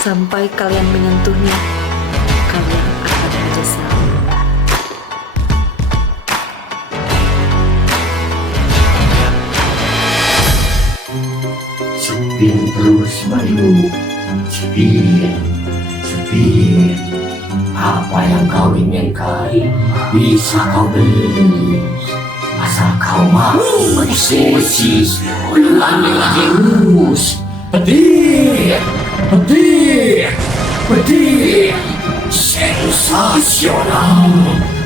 Sampai kalian menyentuhnya, kalian akan menyesal. Spin terus Bayu, spin, spin. Apa yang kau inginkan bisa kau beli, asal kau mau bersesi ulang terus. Pedih, pedih, pedih, sensasional,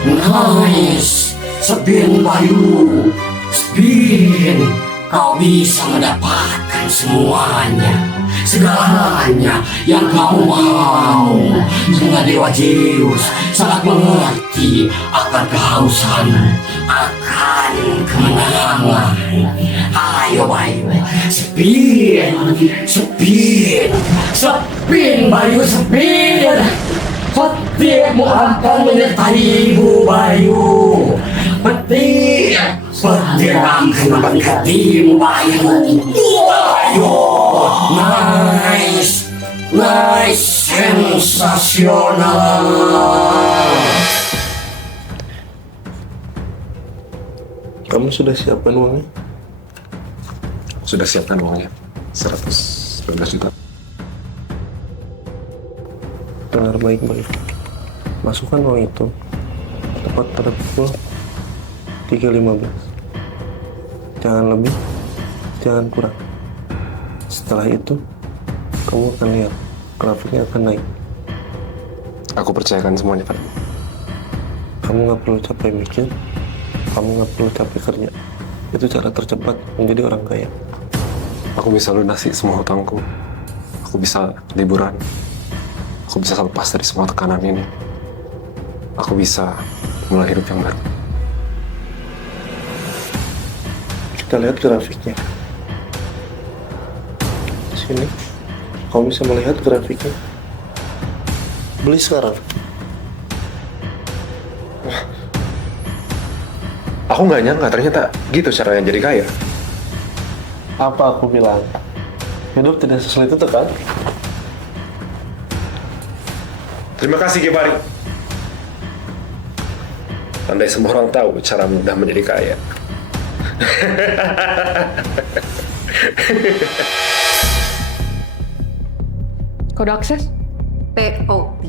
nice. Spin Bayu, spin. Kau bisa mendapatkan semuanya, segalanya yang kau mau. Karena Dewa Zeus sangat mengerti akan kehausan, akan kemenangan. Ayo Bayu, spin, spin, spin Bayu, spin. Petirmu akan menyertaimu Bayu. Petir, petir akan menggantimu Bayu. Bayu, nice, nice, sensasional. Kamu sudah siapkan uangnya? Sudah siapkan uangnya 112 juta. Dengar baik-baik. Masukkan uang itu tepat pada pukul 3.15. Jangan lebih, jangan kurang. Setelah itu, kamu akan lihat grafiknya akan naik. Aku percayakan semuanya padamu. Kamu nggak perlu capek mikir, kamu nggak perlu capek kerja. Itu cara tercepat menjadi orang kaya. Aku bisa lunasi semua hutangku. Aku bisa liburan. Aku bisa lepas dari semua tekanan ini. Aku bisa mulai hidup yang baru. Kita lihat grafiknya. Di sini, kamu bisa melihat grafiknya. Beli sekarang. Aku nggak nyangka ternyata gitu caranya jadi kaya. Apa aku bilang? Hidup tidak sesulit itu kan? Terima kasih Kipari. Andai semua orang tahu cara mudah menjadi kaya. Kode akses? POT.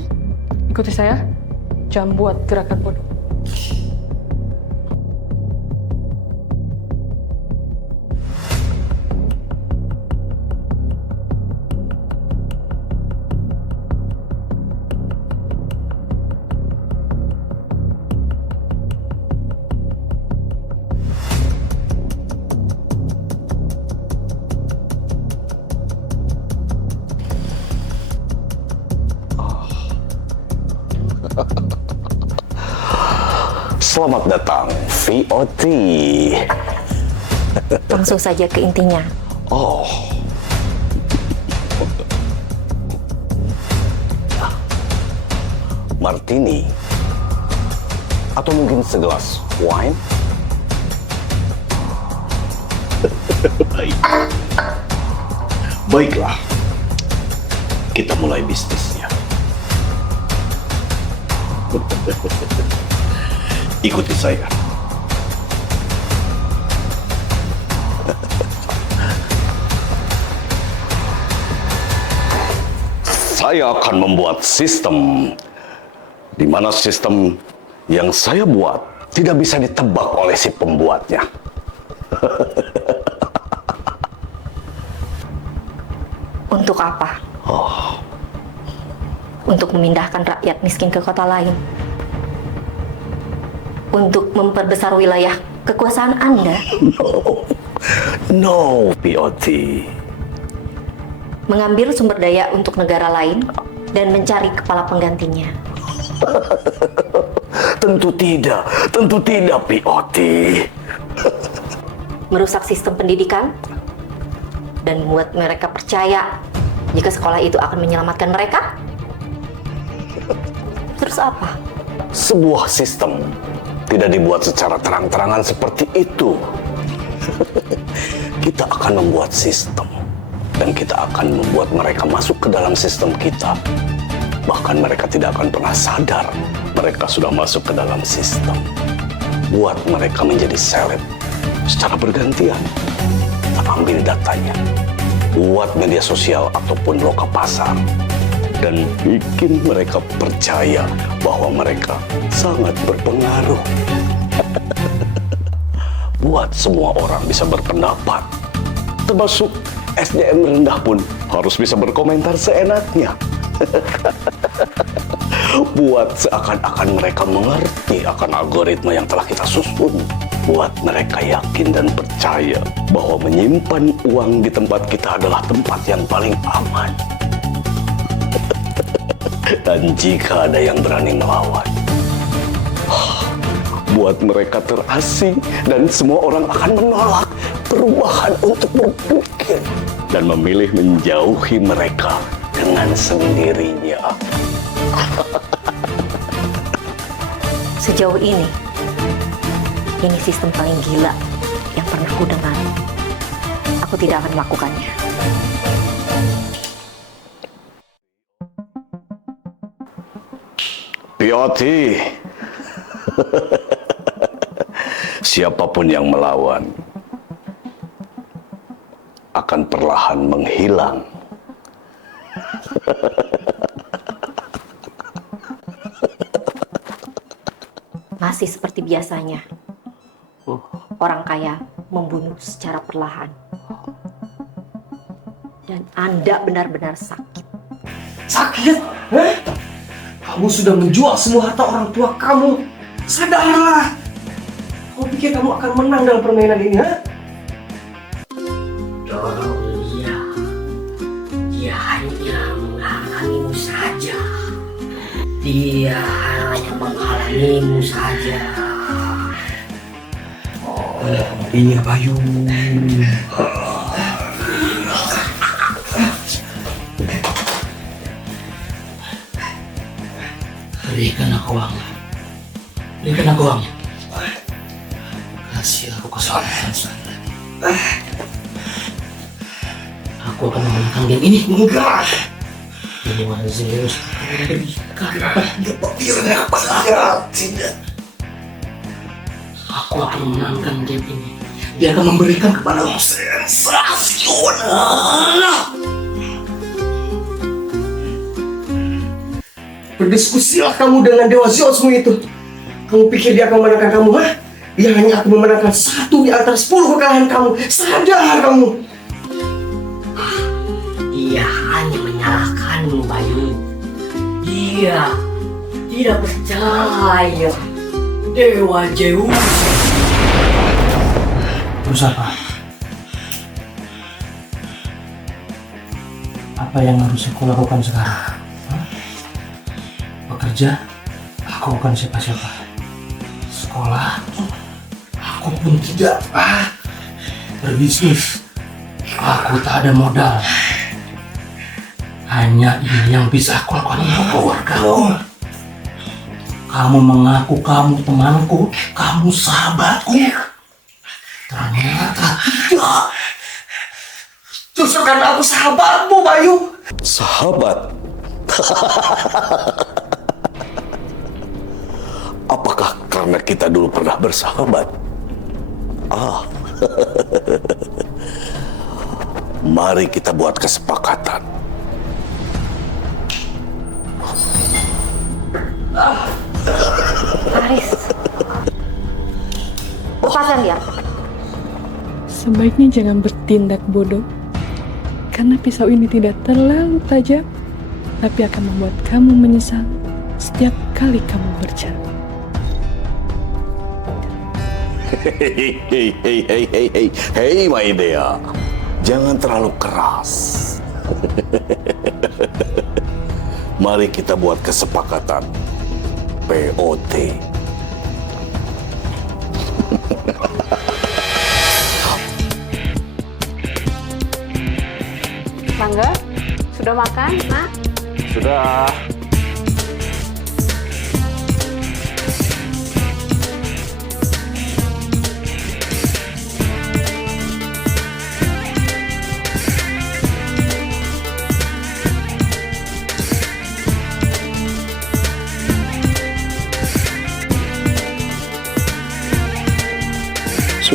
Ikuti saya. Jangan buat gerakan bodoh. Selamat datang, VOT. Langsung saja ke intinya. Oh. Martini. Atau mungkin segelas wine? Baik. Baiklah. Kita mulai bisnisnya. Ikuti saya. Saya akan membuat sistem di mana sistem yang saya buat tidak bisa ditebak oleh si pembuatnya. Untuk apa? Untuk memindahkan rakyat miskin ke kota lain. Untuk memperbesar wilayah kekuasaan Anda. No, POT. Mengambil sumber daya untuk negara lain dan mencari kepala penggantinya. Tentu tidak, POT. Merusak sistem pendidikan dan membuat mereka percaya jika sekolah itu akan menyelamatkan mereka. Terus apa? Sebuah sistem tidak dibuat secara terang-terangan seperti itu. Kita akan membuat sistem Dan kita akan membuat mereka masuk ke dalam sistem kita. Bahkan mereka tidak akan pernah sadar mereka sudah masuk ke dalam sistem. Buat mereka menjadi seleb secara bergantian. Kita ambil datanya, buat media sosial ataupun loka pasar, dan bikin mereka percaya bahwa mereka sangat berpengaruh. Buat semua orang bisa berpendapat, termasuk SDM rendah pun harus bisa berkomentar seenaknya. Buat seakan-akan mereka mengerti akan algoritma yang telah kita susun. Buat mereka yakin dan percaya bahwa menyimpan uang di tempat kita adalah tempat yang paling aman. Dan jika ada yang berani melawan, buat mereka terasing dan semua orang akan menolak perubahan untuk berpikir dan memilih menjauhi mereka dengan sendirinya. Sejauh ini sistem paling gila yang pernah ku dengar. Aku tidak akan melakukannya. Pioti, siapapun yang melawan akan perlahan menghilang. Masih seperti biasanya. Orang kaya membunuh secara perlahan. Dan Anda benar-benar sakit. Sakit? Kamu sudah menjual semua harta orang tua kamu. Sadarlah. Kamu pikir kamu akan menang dalam permainan ini, ha? Dia hanya menghalangimu saja. Dia hanya menghalangimu saja. Iya, Bayu. Berikan aku uang. Berikan aku uang. Kasih aku kesempatan sekali lagi. Aku akan memenangkan game ini. Enggak. Ini Zeus. Tidak. Aku akan memenangkan game ini. Dia akan memberikan kepadamu sensasional. Berdiskusilah kamu dengan Dewa Zeusmu itu. Kamu pikir dia akan memenangkan kamu, ha? Dia hanya akan memenangkan 1 di antara 10 kekalahan kamu. Sadar kamu. Dia hanya menyalahkanmu, Bayu. Dia tidak percaya Dewa Zeus. Terus apa? Apa yang harus aku lakukan sekarang? Bekerja, aku bukan siapa-siapa. Sekolah, aku pun tidak. Berbisnis, aku tak ada modal. Hanya ini yang bisa aku lakukan untuk keluargamu. Kamu mengaku kamu temanku, kamu sahabatku. Ternyata tidak. Justru karena aku sahabatmu, Bayu. Sahabat? Apakah karena kita dulu pernah bersahabat? Mari kita buat kesepakatan. Haris. Lepaskan dia. Sebaiknya jangan bertindak bodoh. Karena pisau ini tidak terlalu tajam, tapi akan membuat kamu menyesal setiap kali kamu berjalan. Hei, Maidea, jangan terlalu keras. Mari kita buat kesepakatan POT. Mangga, sudah makan, Nak? Sudah.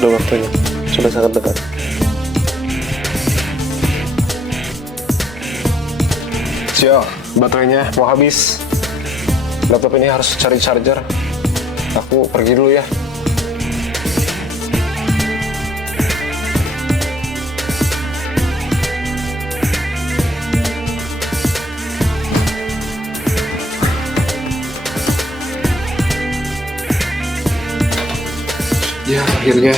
Sudah waktunya. Sudah sangat dekat. Sial, baterainya mau habis. Laptop ini harus cari charger. Aku pergi dulu ya. Ya, akhirnya.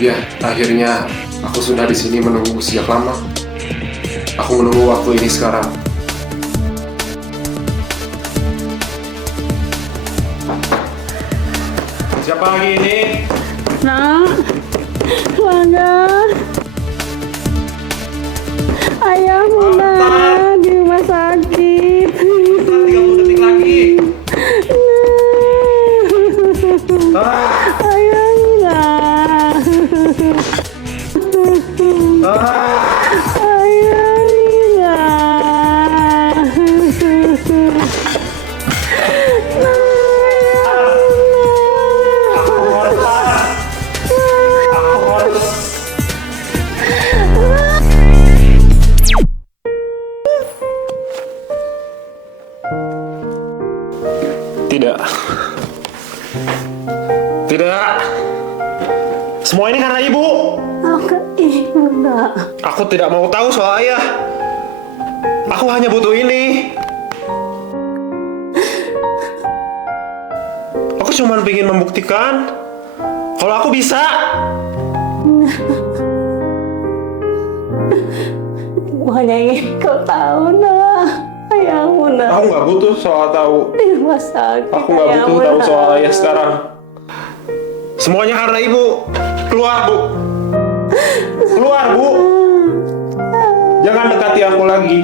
Ya, akhirnya aku sudah di sini menunggu sejak lama. Aku menunggu waktu ini sekarang. Siapa lagi ini? Nak, Langga. Ayah Muna di rumah sakit. 30 detik lagi. Ayah Muna. Ayah Muna. Tidak. Tidak. Semua ini karena ibu. Ibu nak. Aku tidak mau tahu soal ayah. Aku hanya butuh ini. Aku cuma ingin membuktikan kalau aku bisa. Ibu hanya ingin kau tahu nak. Ayahmu nak. Aku nggak butuh soal tahu. Di rumah sakit. Aku nggak butuh tahu soal ayah sekarang. Semuanya karena ibu. Keluar, Bu. Keluar, Bu. Jangan dekati aku lagi.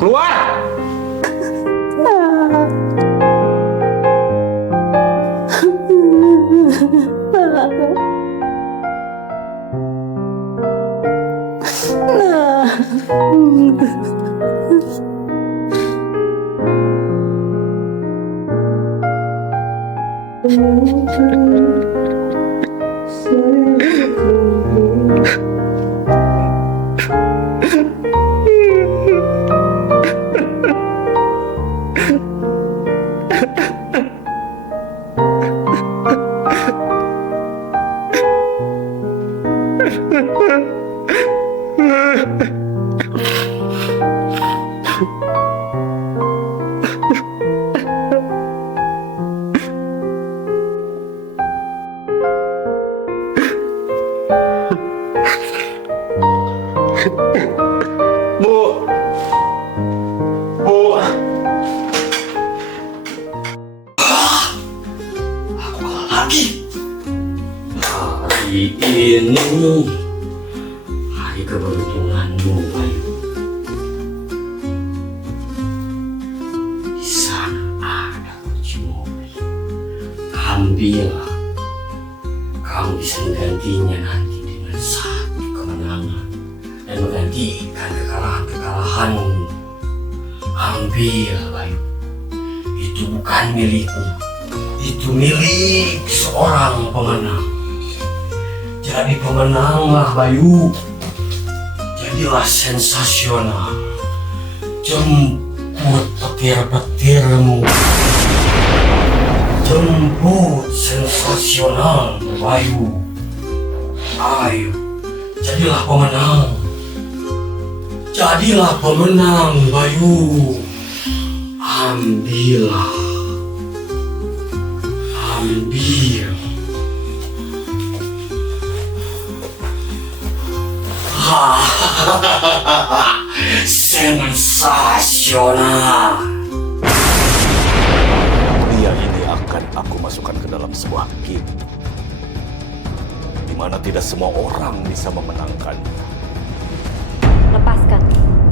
Keluar. Bu. Bu. Lagi. Hari ini hari keberuntunganmu, Bayu. Di sana ada kunci mobil. Ambillah. Kamu bisa menggantinya nanti dengan satu kemenangan dan menggantikan kekalahan-kekalahanmu. Ambil, Bayu. Itu bukan milikmu. Itu milik seorang pemenang. Jadi pemenanglah, Bayu. Jadilah sensasional. Jemput petir-petirmu. Jemput sensasional, Bayu. Ayo, jadilah pemenang. Jadilah pemenang, Bayu. Ambillah. Ambil. Sensasional. Dia ini akan aku masukkan ke dalam sebuah game di mana tidak semua orang bisa memenangkan. Lepaskan.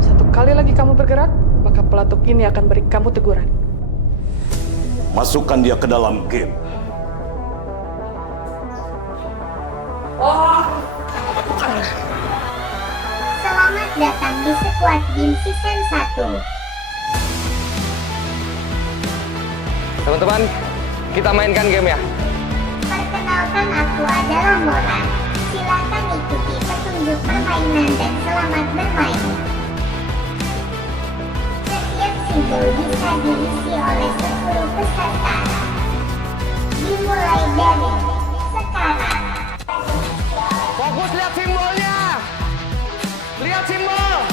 Satu kali lagi kamu bergerak, maka pelatuk ini akan beri kamu teguran. Masukkan dia ke dalam game. Selamat datang di Squad Game Season 1. Teman-teman, kita mainkan game ya. Perkenalkan, aku adalah Mora. Silakan ikuti petunjuk permainan dan selamat bermain. Setiap single bisa diisi oleh 10 peserta. Dimulai dari sekarang. Fokus lihat simbolnya. Lihat simbol.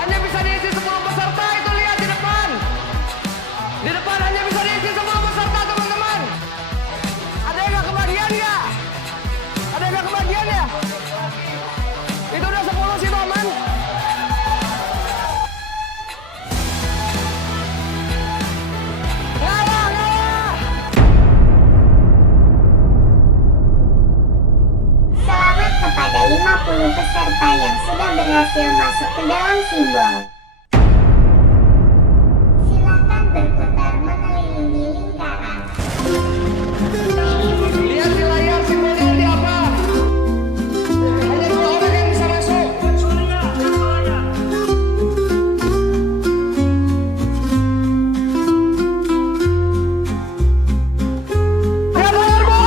Hanya bisa diisi 10 peserta, itu lihat di depan. Di depan hanya bisa diisi 10 peserta, teman-teman. Ada yang nggak kebagian nggak? Ada yang nggak kebagian ya? Itu udah 10 sih, teman. Ngalah, ngalah. Selamat kepada 50 peserta yang sudah berhasil masuk ke dalam simbol. Silakan berputar mengelilingi lingkaran. Lihat di layar simbolnya di apa? Hanya 2 orang yang bisa masuk. Lihat layar, Bu!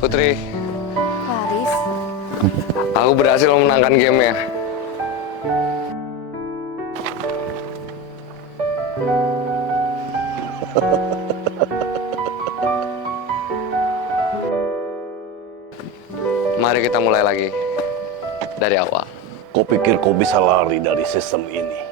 Putri, Faris, aku berhasil memenangkan game-nya. Mari kita mulai lagi dari awal. Kau pikir kau bisa lari dari sistem ini?